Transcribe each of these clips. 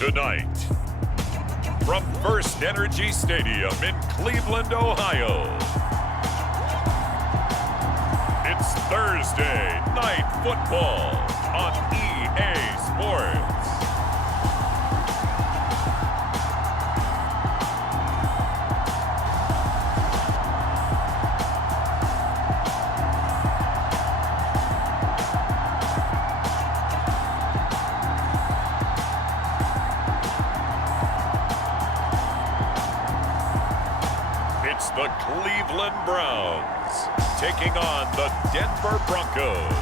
Tonight, from First Energy Stadium in Cleveland, Ohio, it's Thursday Night Football on EA Sports. It's the Cleveland Browns taking on the Denver Broncos.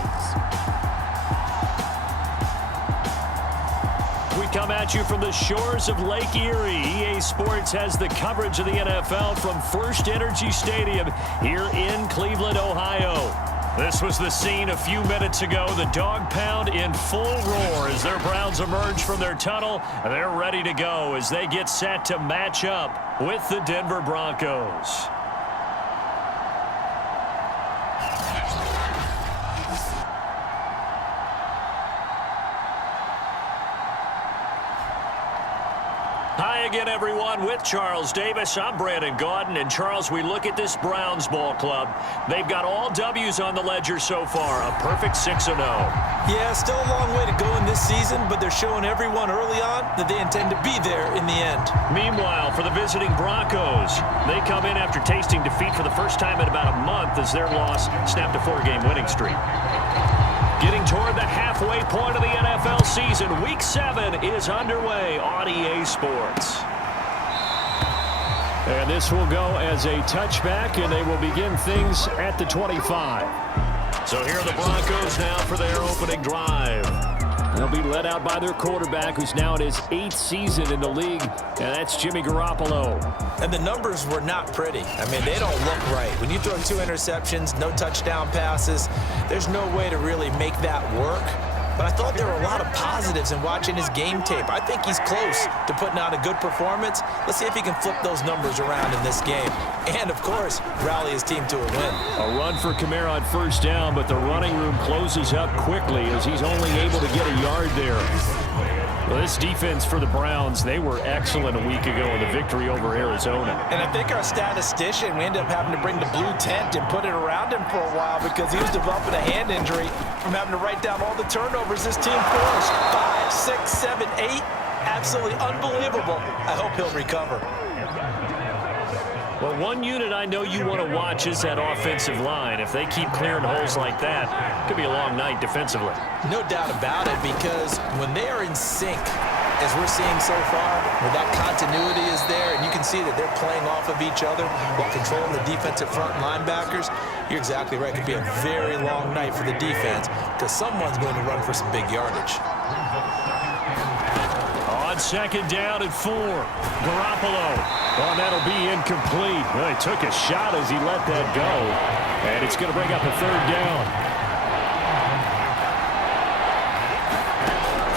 We come at you from the shores of Lake Erie. EA Sports has the coverage of the NFL from First Energy Stadium here in Cleveland, Ohio. This was the scene a few minutes ago. The dog pound in full roar as their Browns emerge from their tunnel. They're ready to go as they get set to match up with the Denver Broncos. Hi again, everyone. With Charles Davis, I'm Brandon Gaudin. And, Charles, we look at this Browns ball club. They've got all W's on the ledger so far, a perfect 6-0. Yeah, still a long way to go in this season, but they're showing everyone early on that they intend to be there in the end. Meanwhile, for the visiting Broncos, they come in after tasting defeat for the first time in about a month as their loss snapped a 4-game winning streak. Getting toward the halfway point of the NFL season, Week 7 is underway on EA Sports. And this will go as a touchback, and they will begin things at the 25. So here are the Broncos now for their opening drive. They'll be led out by their quarterback, who's now in his 8th season in the league, and that's Jimmy Garoppolo. And the numbers were not pretty. I mean, they don't look right. When you throw 2 interceptions, no touchdown passes, there's no way to really make that work. But I thought there were a lot of positives in watching his game tape. I think he's close to putting out a good performance. Let's see if he can flip those numbers around in this game. And, of course, rally his team to a win. A run for Kamara on first down, but the running room closes up quickly as he's only able to get a yard there. Well, this defense for the Browns, they were excellent a week ago in the victory over Arizona. And I think our statistician, we ended up having to bring the blue tent and put it around him for a while because he was developing a hand injury from having to write down all the turnovers this team forced. 5, 6, 7, 8. Absolutely unbelievable. I hope he'll recover. Well, one unit I know you want to watch is that offensive line. If they keep clearing holes like that, it could be a long night defensively. No doubt about it, because when they are in sync, as we're seeing so far, where that continuity is there, and you can see that they're playing off of each other while controlling the defensive front linebackers, you're exactly right. It could be a very long night for the defense because someone's going to run for some big yardage. On second down and 4, Garoppolo. Well, that'll be incomplete. Well, he took a shot as he let that go, and it's going to bring up a 3rd down.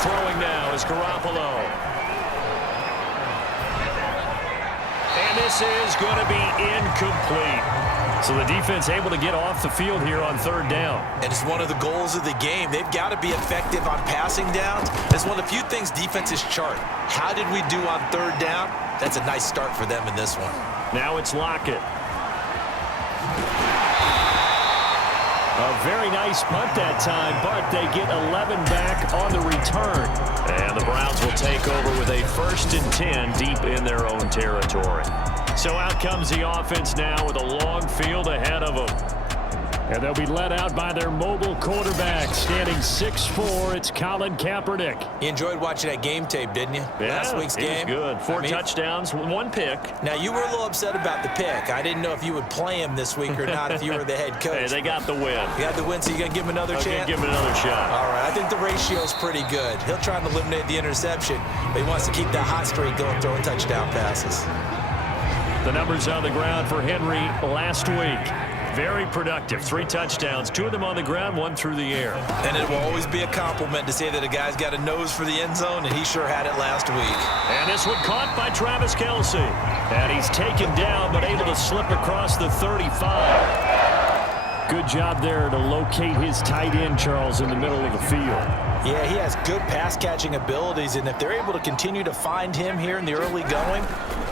Throwing now is Garoppolo. And this is going to be incomplete. So the defense able to get off the field here on 3rd down. And it's one of the goals of the game. They've got to be effective on passing downs. It's one of the few things defenses chart. How did we do on 3rd down? That's a nice start for them in this one. Now it's Lockett. A very nice punt that time, but they get 11 back on the return. And the Browns will take over with a 1st and 10 deep in their own territory. So out comes the offense now with a long field ahead of them. And they'll be led out by their mobile quarterback, standing 6'4". It's Colin Kaepernick. You enjoyed watching that game tape, didn't you? Yeah, Last week's game. It was good. 4 touchdowns, 1 pick. Now, you were a little upset about the pick. I didn't know if you would play him this week or not if you were the head coach. Hey, they got the win. You got the win, so you're going to give him another chance? Give him another shot. All right, I think the ratio's pretty good. He'll try and eliminate the interception, but he wants to keep that hot streak going, throwing touchdown passes. The numbers on the ground for Henry last week. Very productive. 3 touchdowns, 2 of them on the ground, 1 through the air. And it will always be a compliment to say that a guy's got a nose for the end zone, and he sure had it last week. And this one caught by Travis Kelce. And he's taken down, but able to slip across the 35. Good job there to locate his tight end, Charles, in the middle of the field. Yeah, he has good pass-catching abilities, and if they're able to continue to find him here in the early going,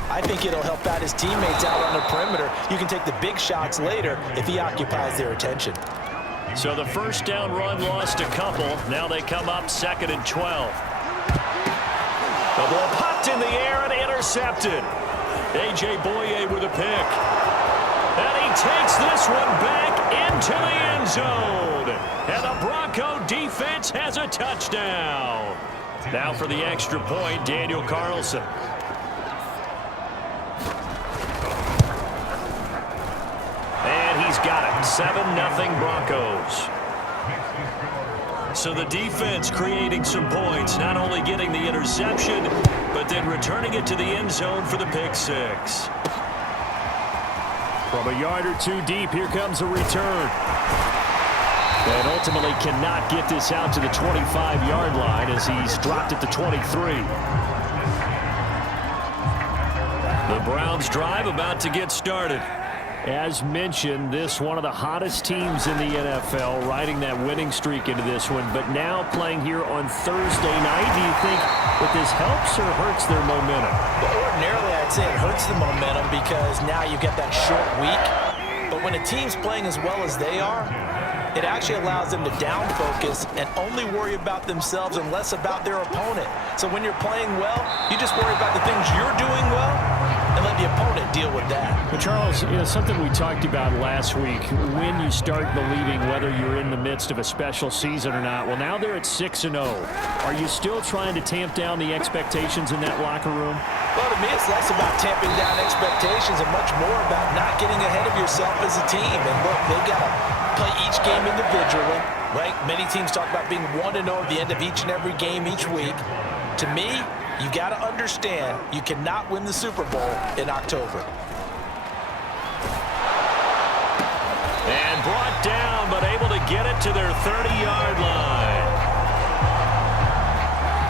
I think it'll help out his teammates out on the perimeter. You can take the big shots later if he occupies their attention. So the first down run lost a couple. Now they come up 2nd and 12. The ball popped in the air and intercepted. A.J. Boye with a pick. And he takes this one back into the end zone. And the Bronco defense has a touchdown. Now for the extra point, Daniel Carlson. And he's got it. 7-0 Broncos. So the defense creating some points, not only getting the interception, but then returning it to the end zone for the pick six. From a yard or two deep, here comes a return. And ultimately cannot get this out to the 25-yard line as he's dropped at the 23. The Browns drive about to get started. As mentioned, this one of the hottest teams in the NFL, riding that winning streak into this one, but now playing here on Thursday night. Do you think that this helps or hurts their momentum? Well, ordinarily, I'd say it hurts the momentum because now you get that short week. But when a team's playing as well as they are, it actually allows them to down focus and only worry about themselves and less about their opponent. So when you're playing well, you just worry about the things you're doing well and let the opponent deal with that. But Charles, something we talked about last week, when you start believing whether you're in the midst of a special season or not. Well, now they're at 6-0. Are you still trying to tamp down the expectations in that locker room? Well, to me, it's less about tamping down expectations and much more about not getting ahead of yourself as a team. And look, they've got to play each game individually, right? Many teams talk about being 1-0 at the end of each and every game each week. To me, you got to understand you cannot win the Super Bowl in October. And brought down, but able to get it to their 30-yard line.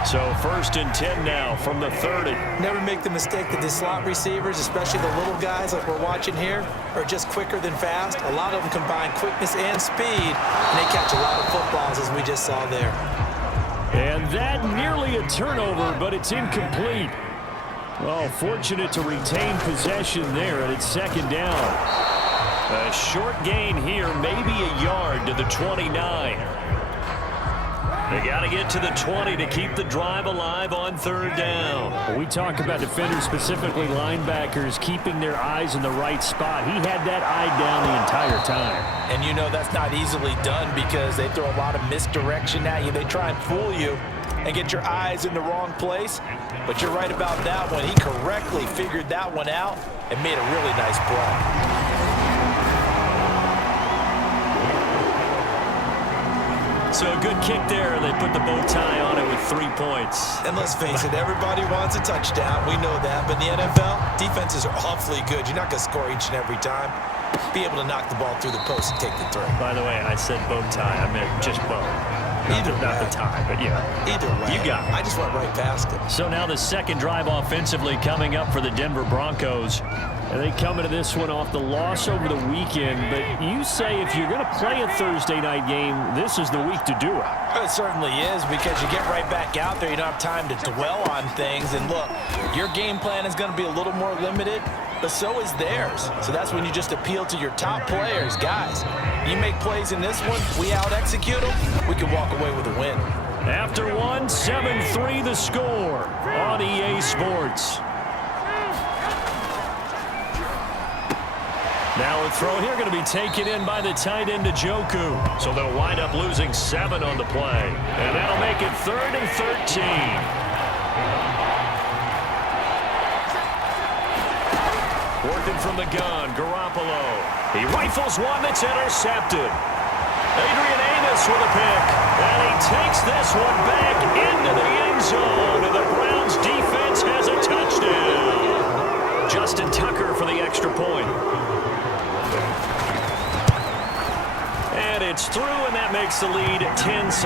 So 1st and 10 now from the 30. Never make the mistake that the slot receivers, especially the little guys like we're watching here, are just quicker than fast. A lot of them combine quickness and speed, and they catch a lot of footballs, as we just saw there. And that nearly a turnover, but it's incomplete. Well, fortunate to retain possession there, and it's 2nd down. A short gain here, maybe a yard to the 29. They got to get to the 20 to keep the drive alive on 3rd down. We talk about defenders, specifically linebackers, keeping their eyes in the right spot. He had that eye down the entire time. And you know that's not easily done because they throw a lot of misdirection at you. They try and fool you and get your eyes in the wrong place. But you're right about that one. He correctly figured that one out and made a really nice play. So a good kick there. They put the bow tie on it with 3 points. And let's face it, everybody wants a touchdown. We know that. But in the NFL, defenses are awfully good. You're not going to score each and every time. Be able to knock the ball through the post and take the throw. By the way, I said bow tie. I meant just bow. Either way. Not the tie, but yeah. Either way. You got it. I just went right past it. So now the second drive offensively coming up for the Denver Broncos. And they come into this one off the loss over the weekend. But you say if you're going to play a Thursday night game, this is the week to do it. It certainly is because you get right back out there. You don't have time to dwell on things. And look, your game plan is going to be a little more limited, but so is theirs. So that's when you just appeal to your top players. Guys, you make plays in this one, we out-execute them, we can walk away with a win. After one, 7-3 the score on EA Sports. Now a throw here going to be taken in by the tight end Njoku. So they'll wind up losing 7 on the play. And that'll make it 3rd and 13. Working from the gun, Garoppolo. He rifles one that's intercepted. Adrian Amos with a pick. And he takes this one back into the end zone. And the Browns defense has a touchdown. Justin Tucker for the extra point. And it's through, and that makes the lead 10-7.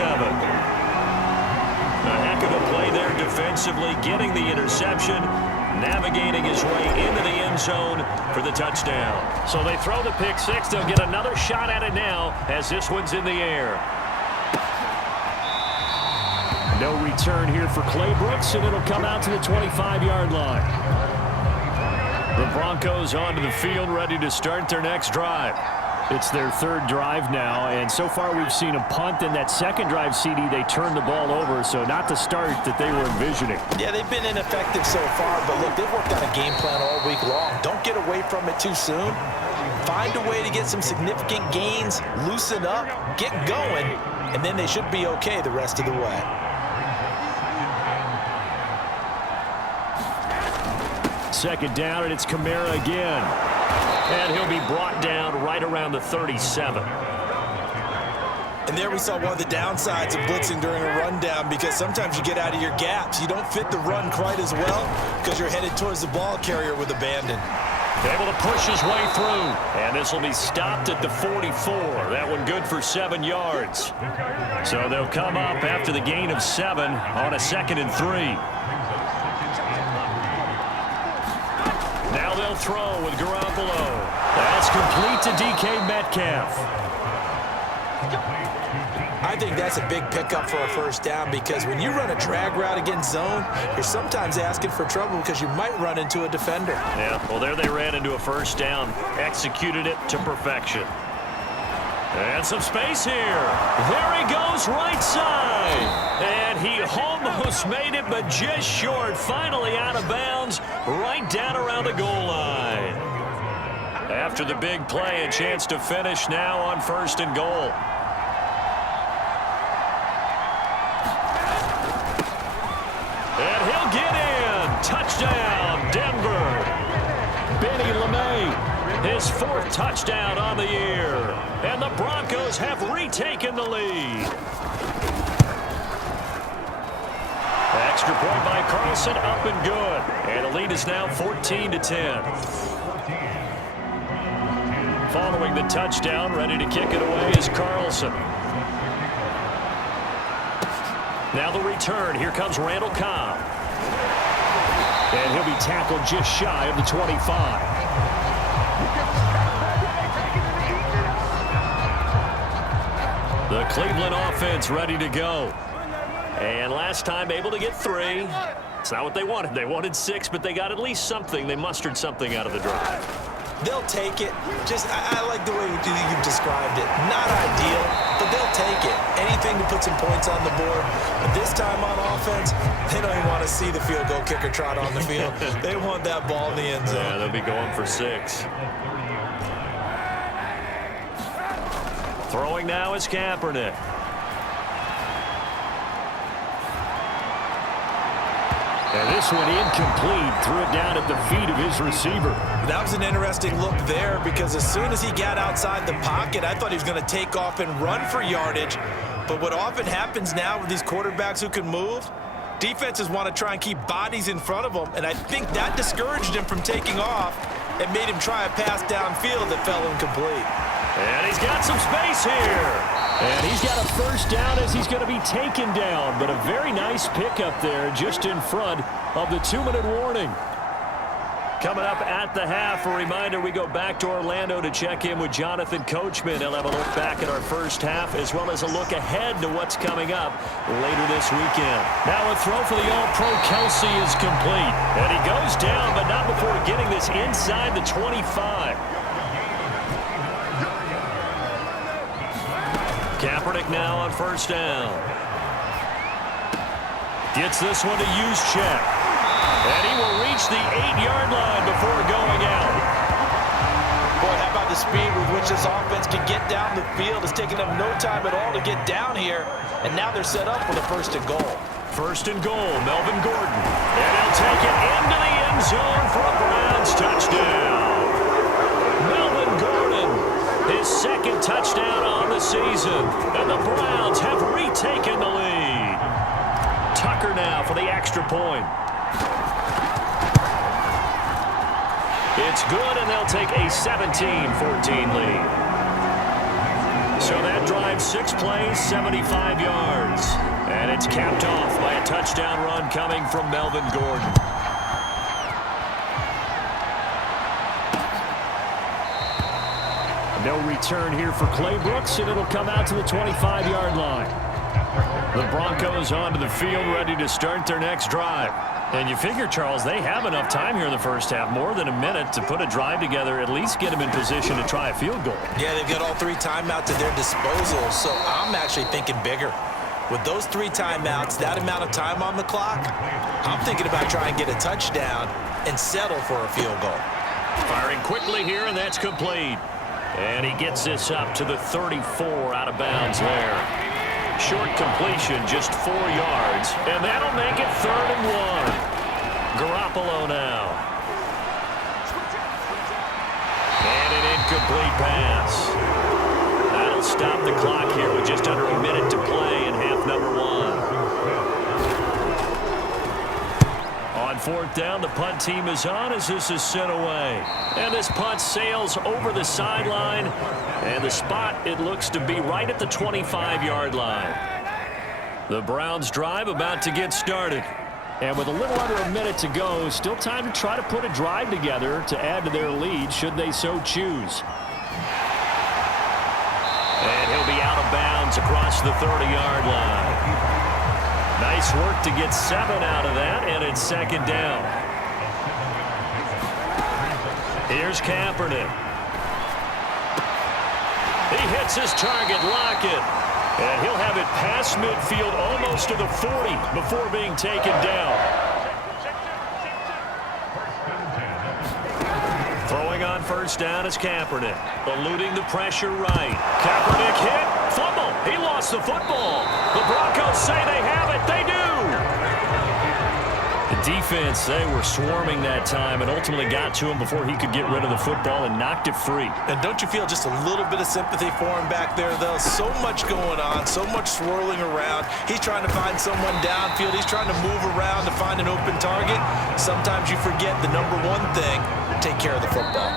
A heck of a play there defensively, getting the interception. navigating his way into the end zone for the touchdown. So they throw the pick six. They'll get another shot at it now as this one's in the air. No return here for Clay Brooks, and it'll come out to the 25-yard line. The Broncos onto the field, ready to start their next drive. It's their third drive now, and so far we've seen a punt. In that second drive, CD, they turned the ball over, so not the start that they were envisioning. Yeah, they've been ineffective so far, but look, they've worked on a game plan all week long. Don't get away from it too soon. Find a way to get some significant gains, loosen up, get going, and then they should be okay the rest of the way. Second down, and it's Kamara again. And he'll be brought down right around the 37. And there we saw one of the downsides of blitzing during a rundown, because sometimes you get out of your gaps. You don't fit the run quite as well because you're headed towards the ball carrier with abandon. Able to push his way through. And this will be stopped at the 44. That one good for 7 yards. So they'll come up after the gain of 7 on a 2nd and 3. Now they'll throw with Garoppolo. That's complete to DK Metcalf. I think that's a big pickup for a first down, because when you run a drag route against zone, you're sometimes asking for trouble because you might run into a defender. Yeah, well, there they ran into a first down. Executed it to perfection. And some space here. There he goes, right side. And he almost made it, but just short. Finally out of bounds, right down around the goal line. After the big play, a chance to finish now on 1st and goal. And he'll get in. Touchdown, Denver. Benny LeMay, his 4th touchdown on the year. And the Broncos have retaken the lead. Extra point by Carlson, up and good. And the lead is now 14-10. Following the touchdown, ready to kick it away is Carlson. Now the return. Here comes Randall Cobb. And he'll be tackled just shy of the 25. The Cleveland offense ready to go. And last time able to get 3. It's not what they wanted. They wanted 6, but they got at least something. They mustered something out of the drive. They'll take it. Just, I like the way you've described it. Not ideal, but they'll take it. Anything to put some points on the board. But this time on offense, they don't even want to see the field goal kicker trot on the field. They want that ball in the end zone. Yeah, they'll be going for 6. Throwing now is Kaepernick. And this one incomplete. Threw it down at the feet of his receiver. That was an interesting look there, because as soon as he got outside the pocket, I thought he was going to take off and run for yardage. But what often happens now with these quarterbacks who can move, defenses want to try and keep bodies in front of them. And I think that discouraged him from taking off and made him try a pass downfield that fell incomplete. And he's got some space here. And he's got a first down as he's going to be taken down. But a very nice pickup there just in front of the 2-minute warning. Coming up at the half, a reminder, we go back to Orlando to check in with Jonathan Coachman. He'll have a look back at our first half, as well as a look ahead to what's coming up later this weekend. Now a throw for the All-Pro Kelsey is complete. And he goes down, but not before getting this inside the 25. Kaepernick now on first down. Gets this one to Juszczyk. And he will reach the 8-yard line before going out. Boy, how about the speed with which this offense can get down the field? It's taken them no time at all to get down here. And now they're set up for the 1st and goal. 1st and goal, Melvin Gordon. And he'll take it into the end zone for a Browns touchdown. Melvin Gordon, his 2nd touchdown on the season. And the Browns have retaken the lead. Tucker now for the extra point. It's good, and they'll take a 17-14 lead. So that drive, 6 plays, 75 yards. And it's capped off by a touchdown run coming from Melvin Gordon. No return here for Clay Brooks, and it'll come out to the 25-yard line. The Broncos onto the field, ready to start their next drive. And you figure, Charles, they have enough time here in the first half, more than a minute, to put a drive together, at least get them in position to try a field goal. Yeah, they've got all 3 timeouts at their disposal, so I'm actually thinking bigger. With those 3 timeouts, that amount of time on the clock, I'm thinking about trying to get a touchdown and settle for a field goal. Firing quickly here, and that's complete. And he gets this up to the 34 out of bounds there. Short completion, just 4 yards, and that'll make it 3rd and 1. Garoppolo now. And an incomplete pass. That'll stop the clock here with just under a minute to play in half number 1. On 4th down, the punt team is on as this is sent away. And this punt sails over the sideline. And the spot, it looks to be right at the 25-yard line. The Browns drive about to get started. And with a little under a minute to go, still time to try to put a drive together to add to their lead should they so choose. And he'll be out of bounds across the 30-yard line. Nice work to get 7 out of that, and it's 2nd down. Here's Kaepernick. He hits his target, Lockett. And he'll have it past midfield almost to the 40 before being taken down. Throwing on 1st down is Kaepernick. Eluding the pressure right. Kaepernick hit. Fumble. He lost the football. The Broncos say they have it. They do. The defense, they were swarming that time and ultimately got to him before he could get rid of the football and knocked it free. And don't you feel just a little bit of sympathy for him back there, though? So much going on, so much swirling around. He's trying to find someone downfield. He's trying to move around to find an open target. Sometimes you forget the number one thing, take care of the football.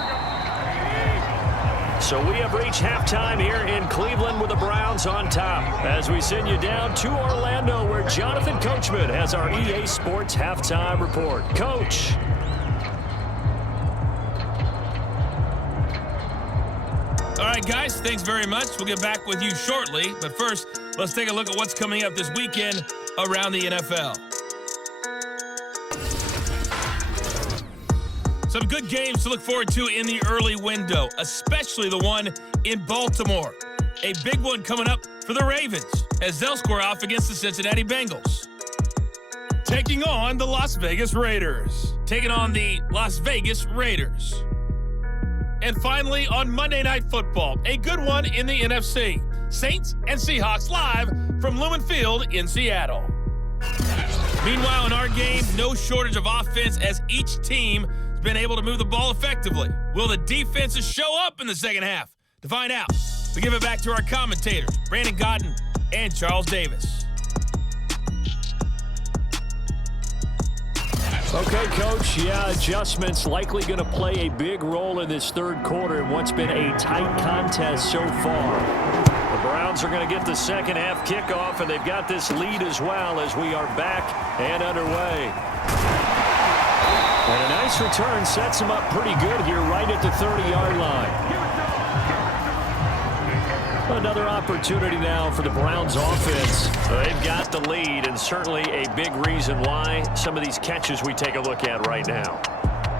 So we have reached halftime here in Cleveland with the Browns on top as we send you down to Orlando where Jonathan Coachman has our EA Sports halftime report. Coach. All right, guys, thanks very much. We'll get back with you shortly. But first, let's take a look at what's coming up this weekend around the NFL. Some good games to look forward to in the early window, especially the one in Baltimore. A big one coming up for the Ravens as they'll square off against the Cincinnati Bengals. Taking on the Las Vegas Raiders. Taking on the Las Vegas Raiders. And finally, on Monday Night Football, a good one in the NFC. Saints and Seahawks live from Lumen Field in Seattle. Meanwhile, in our game, no shortage of offense as each team has been able to move the ball effectively. Will the defenses show up in the second half? To find out, we give it back to our commentators, Brandon Godden and Charles Davis. Okay, Coach. Yeah, adjustments likely going to play a big role in this third quarter in what's been a tight contest so far. The Browns are going to get the second half kickoff, and they've got this lead as well as we are back and underway. And a nice return sets them up pretty good here right at the 30-yard line. Another opportunity now for the Browns offense. They've got the lead, and certainly a big reason why some of these catches we take a look at right now.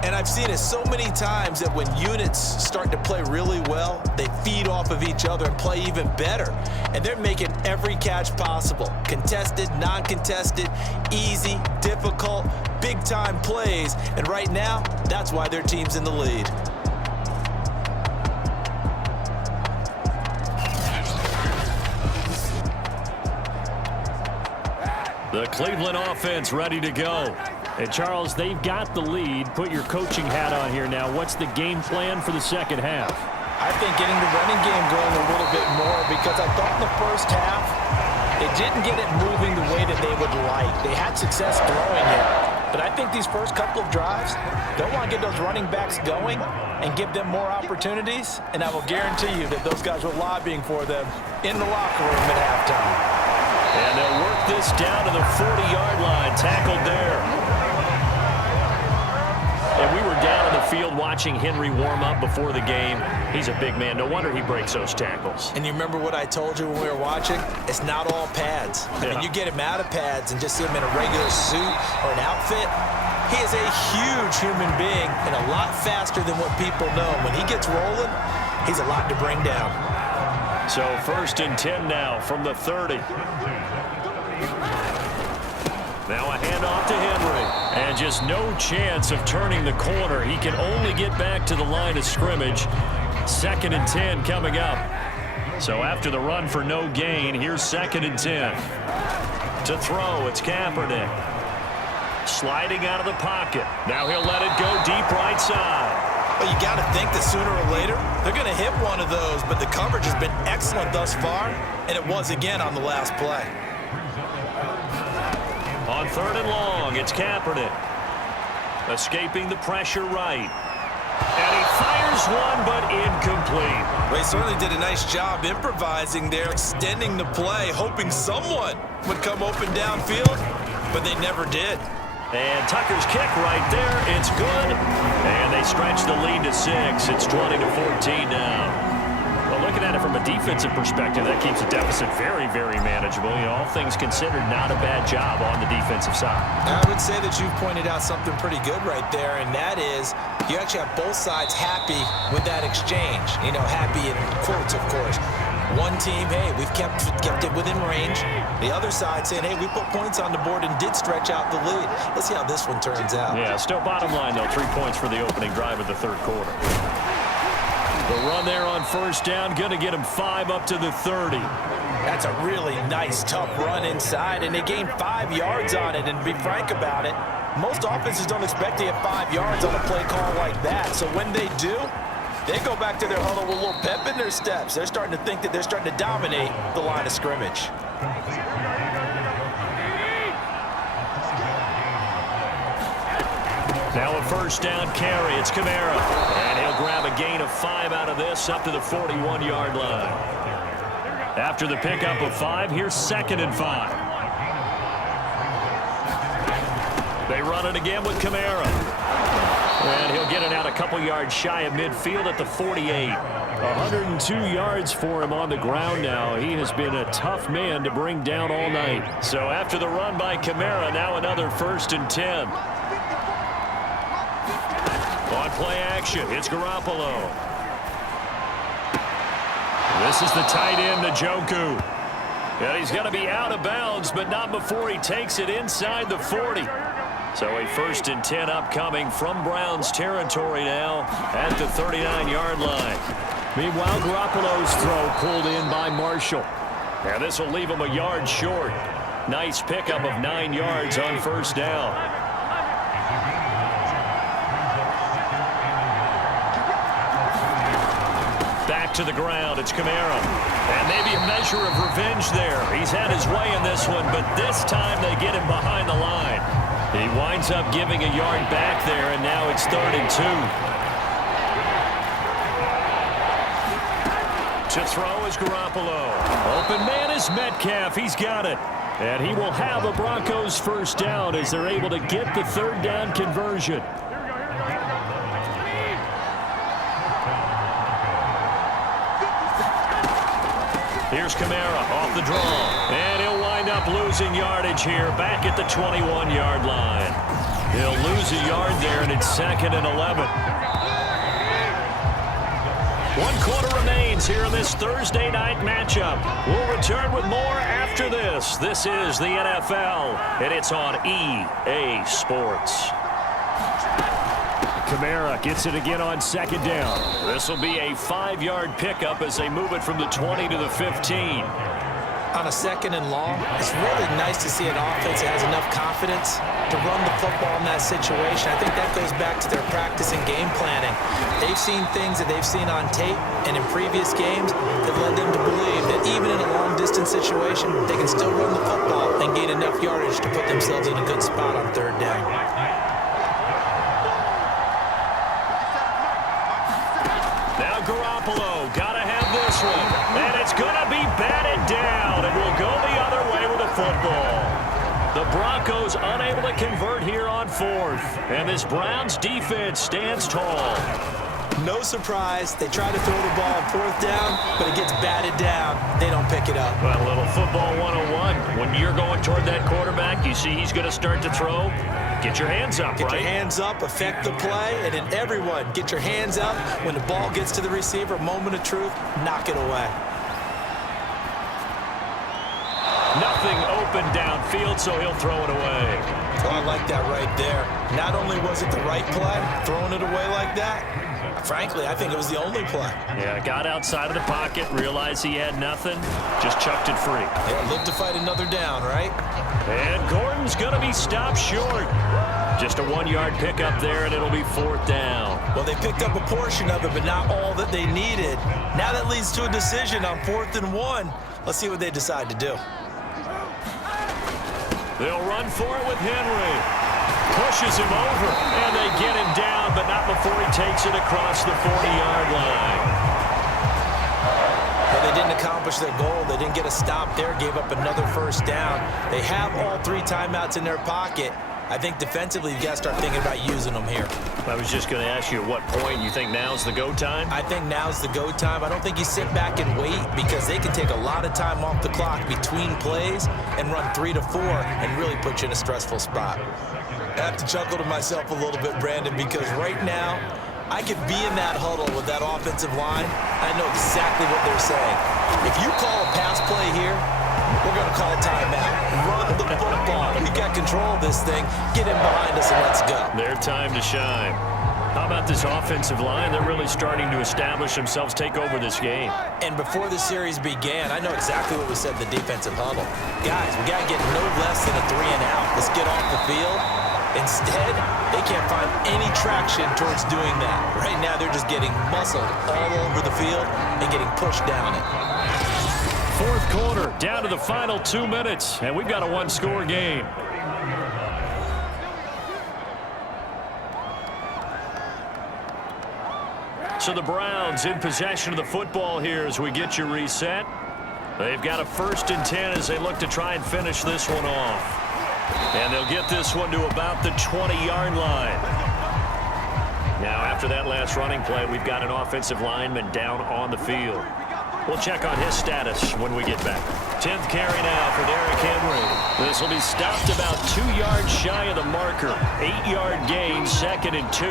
And I've seen it so many times that when units start to play really well, they feed off of each other and play even better. And they're making every catch possible. Contested, non-contested, easy, difficult, big-time plays. And right now, that's why their team's in the lead. The Cleveland offense ready to go. And, Charles, they've got the lead. Put your coaching hat on here now. What's the game plan for the second half? I think getting the running game going a little bit more because I thought in the first half they didn't get it moving the way that they would like. They had success throwing it. But I think these first couple of drives, they'll want to get those running backs going and give them more opportunities. And I will guarantee you that those guys were lobbying for them in the locker room at halftime. And they'll work this down to the 40-yard line. Tackled there. And we were down on the field watching watching Henry warm up before the game. He's a big man. No wonder he breaks those tackles. And you remember what I told you when we were watching? It's not all pads. I mean, you get him out of pads and just see him in a regular suit or an outfit. He is a huge human being and a lot faster than what people know. When he gets rolling, he's a lot to bring down. So 1st and 10 now from the 30. Now a handoff to Henry. And just no chance of turning the corner. He can only get back to the line of scrimmage. 2nd and 10 coming up. So after the run for no gain, here's 2nd and 10. To throw, it's Kaepernick. Sliding out of the pocket. Now he'll let it go deep right side. Well, you got to think that sooner or later, they're going to hit one of those, but the coverage has been excellent thus far, and it was again on the last play. On 3rd and long, it's Kaepernick. Escaping the pressure right. And he fires one, but incomplete. Well, he certainly did a nice job improvising there, extending the play, hoping someone would come open downfield, but they never did. And Tucker's kick right there. It's good. And they stretch the lead to 6. It's 20-14 now. Well, looking at it from a defensive perspective, that keeps the deficit very, very manageable. You know, all things considered, not a bad job on the defensive side. I would say that you've pointed out something pretty good right there, and that is you actually have both sides happy with that exchange. You know, happy in quotes, of course. One team, hey, we've kept it within range. The other side saying, hey, we put points on the board and did stretch out the lead. Let's see how this one turns out. Yeah, still bottom line, though, 3 points for the opening drive of the 3rd quarter. The run there on 1st down, going to get him 5 up to the 30. That's a really nice, tough run inside, and they gained 5 yards on it. And to be frank about it, most offenses don't expect to get 5 yards on a play call like that. So when they do, they go back to their huddle with a little pep in their steps. They're starting to think that they're starting to dominate the line of scrimmage. Now a 1st down carry. It's Kamara. And he'll grab a gain of 5 out of this up to the 41-yard line. After the pickup of 5, here's 2nd and 5. They run it again with Kamara. And he'll get it out a couple yards shy of midfield at the 48. 102 yards for him on the ground now. He has been a tough man to bring down all night. So after the run by Kamara, now another 1st and 10. On play action, it's Garoppolo. This is the tight end, Njoku. And he's going to be out of bounds, but not before he takes it inside the 40. So a 1st and 10 upcoming from Browns territory now at the 39-yard line. Meanwhile, Garoppolo's throw pulled in by Marshall. And this will leave him a yard short. Nice pickup of 9 yards on 1st down. Back to the ground, it's Kamara. And maybe a measure of revenge there. He's had his way in this one, but this time they get him behind the line. He winds up giving a yard back there, and now it's 3rd and 2. To throw is Garoppolo. Open man is Metcalf. He's got it. And he will have a Broncos 1st down as they're able to get the 3rd down conversion. Here's Kamara off the draw. And he'll wind up losing yardage here back at the 21-yard line. He'll lose a yard there, and it's 2nd and 11. 1 quarter remains here in this Thursday night matchup. We'll return with more after this. This is the NFL, and it's on EA Sports. Kamara gets it again on 2nd down. This will be a 5-yard pickup as they move it from the 20 to the 15. On a 2nd and long, it's really nice to see an offense that has enough confidence to run the football in that situation. I think that goes back to their practice and game planning. They've seen things that they've seen on tape and in previous games that led them to believe that even in a long-distance situation, they can still run the football and gain enough yardage to put themselves in a good spot on 3rd down. Garoppolo, gotta have this one. And it's gonna be batted down, and we'll go the other way with the football. The Broncos unable to convert here on fourth. And this Browns defense stands tall. No surprise. They try to throw the ball on fourth down, but it gets batted down. They don't pick it up. Well, a little football 101. When you're going toward that quarterback, you see he's going to start to throw. Get your hands up, Get right? your hands up, affect the play, and then everyone, get your hands up. When the ball gets to the receiver, moment of truth, knock it away. Nothing open downfield, so he'll throw it away. Oh, I like that right there. Not only was it the right play, throwing it away like that, frankly, I think it was the only play. Yeah, got outside of the pocket, realized he had nothing, just chucked it free. Yeah, look to fight another down, right? And Gordon's going to be stopped short. Just a 1-yard pickup there, and it'll be fourth down. Well, they picked up a portion of it, but not all that they needed. Now that leads to a decision on 4th and 1. Let's see what they decide to do. They'll run for it with Henry. Pushes him over, and they get him down, but not before he takes it across the 40-yard line. Well, they didn't accomplish their goal. They didn't get a stop there, gave up another first down. They have all 3 timeouts in their pocket. I think defensively, you've got to start thinking about using them here. I was just going to ask you at what point you think now's the go time? I think now's the go time. I don't think you sit back and wait because they can take a lot of time off the clock between plays and run 3 to 4 and really put you in a stressful spot. I have to chuckle to myself a little bit, Brandon, because right now, I could be in that huddle with that offensive line. I know exactly what they're saying. If you call a pass play here, we're going to call a timeout. Run the football. We got control of this thing. Get him behind us and let's go. Their time to shine. How about this offensive line? They're really starting to establish themselves, take over this game. And before the series began, I know exactly what we said in the defensive huddle. Guys, we got to get no less than a 3-and-out. Let's get off the field. Instead, they can't find any traction towards doing that. Right now, they're just getting muscled all over the field and getting pushed down it. Fourth quarter, down to the final 2 minutes, and we've got a 1-score game. So the Browns in possession of the football here as we get you reset. They've got a 1st and 10 as they look to try and finish this one off. And they'll get this one to about the 20-yard line. Now, after that last running play, we've got an offensive lineman down on the field. We'll check on his status when we get back. 10th carry now for Derrick Henry. This will be stopped about 2 yards shy of the marker. 8-yard gain, 2nd and 2.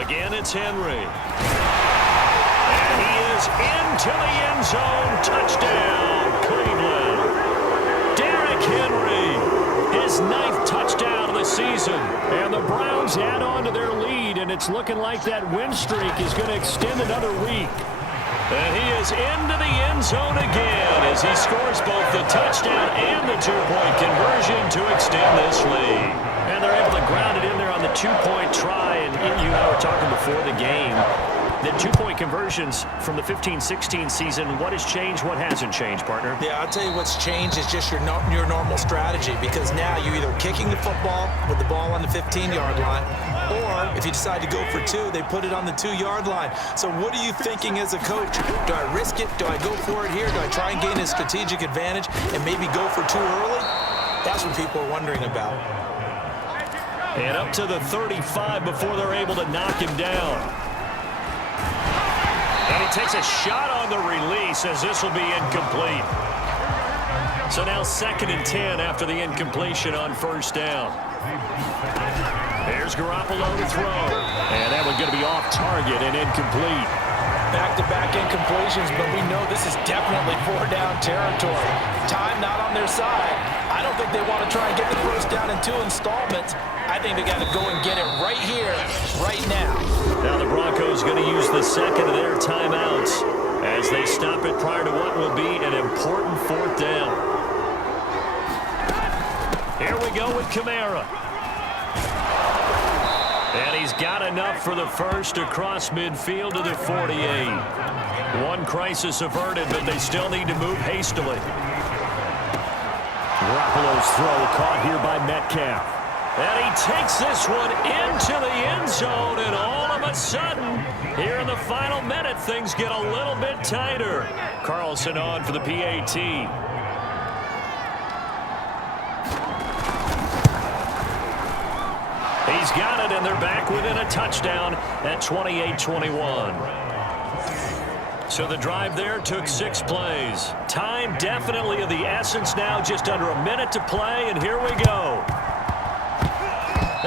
Again, it's Henry. And he is into the end zone. Touchdown, Cleveland. Derrick Henry, his 9th touchdown of the season. And the Browns add on to their lead, and it's looking like that win streak is going to extend another week. And he is into the end zone again as he scores both the touchdown and the 2-point conversion to extend this lead. And they're able to ground it in there on the 2-point try. And you and I were talking before the game. The 2-point conversions from the 15-16 season, what has changed, what hasn't changed, partner? Yeah, I'll tell you what's changed is just your normal strategy, because now you're either kicking the football with the ball on the 15-yard line, or if you decide to go for 2, they put it on the 2-yard line. So what are you thinking as a coach? Do I risk it? Do I go for it here? Do I try and gain a strategic advantage and maybe go for 2 early? That's what people are wondering about. And up to the 35 before they're able to knock him down. And he takes a shot on the release as this will be incomplete. So now 2nd and 10 after the incompletion on 1st down. Here's Garoppolo to throw. And that one's going to be off target and incomplete. Back-to-back incompletions, but we know this is definitely 4-down territory. Time not on their side. I don't think they want to try and get the first down in 2 installments. I think they got to go and get it right here, right now. Now the Broncos going to use the 2nd of their timeouts as they stop it prior to what will be an important 4th down. Here we go with Kamara. And he's got enough for the first across midfield to the 48. One crisis averted, but they still need to move hastily. Garoppolo's throw caught here by Metcalf. And he takes this one into the end zone, and all of a sudden, here in the final minute, things get a little bit tighter. Carlson on for the PAT. He's got it, and they're back within a touchdown at 28-21. So the drive there took 6 plays. Time definitely of the essence now, just under a minute to play, and here we go.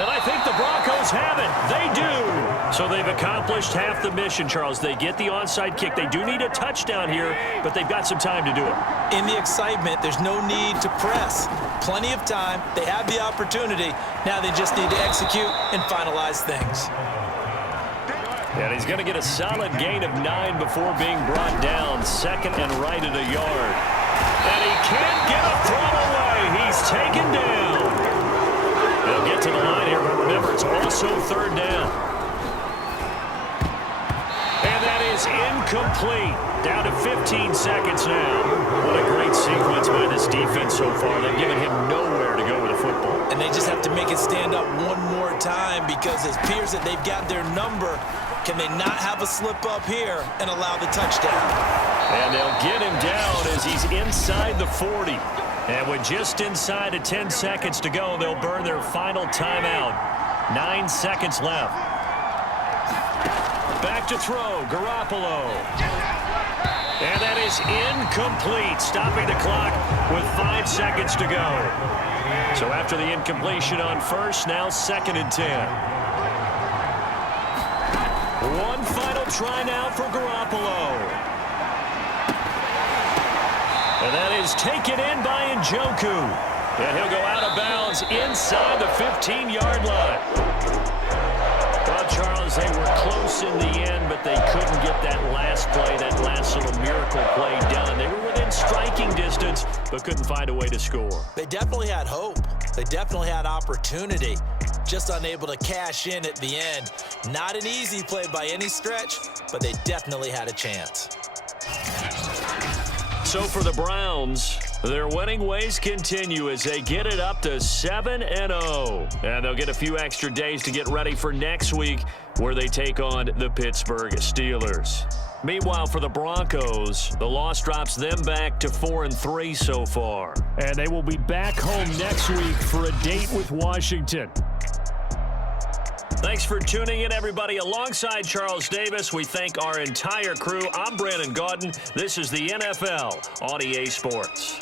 And I think the Broncos have it. They do. So they've accomplished half the mission, Charles. They get the onside kick. They do need a touchdown here, but they've got some time to do it. In the excitement, there's no need to press. Plenty of time. They have the opportunity. Now they just need to execute and finalize things. And he's going to get a solid gain of 9 before being brought down. Second and right at a yard. And he can't get a throw away. He's taken down. They'll get to the line here, but remember, it's also third down. And that is incomplete. Down to 15 seconds now. What a great sequence by this defense so far. They've given him nowhere to go with the football. And they just have to make it stand up one more time because it appears that they've got their number. Can they not have a slip up here and allow the touchdown? And they'll get him down as he's inside the 40. And with just inside of 10 seconds to go, they'll burn their final timeout. 9 seconds left. Back to throw, Garoppolo. And that is incomplete, stopping the clock with 5 seconds to go. So after the incompletion on first, now 2nd and 10. One final try now for Garoppolo. And that is taken in by Njoku. And he'll go out of bounds inside the 15-yard line. Well, Charles, they were close in the end, but they couldn't get that last play, that last little miracle play done. They were within striking distance, but couldn't find a way to score. They definitely had hope. They definitely had opportunity. Just unable to cash in at the end. Not an easy play by any stretch, but they definitely had a chance. So for the Browns, their winning ways continue as they get it up to 7-0. And they'll get a few extra days to get ready for next week where they take on the Pittsburgh Steelers. Meanwhile, for the Broncos, the loss drops them back to 4-3 so far. And they will be back home next week for a date with Washington. Thanks for tuning in, everybody. Alongside Charles Davis, we thank our entire crew. I'm Brandon Gaudin. This is the NFL on EA Sports.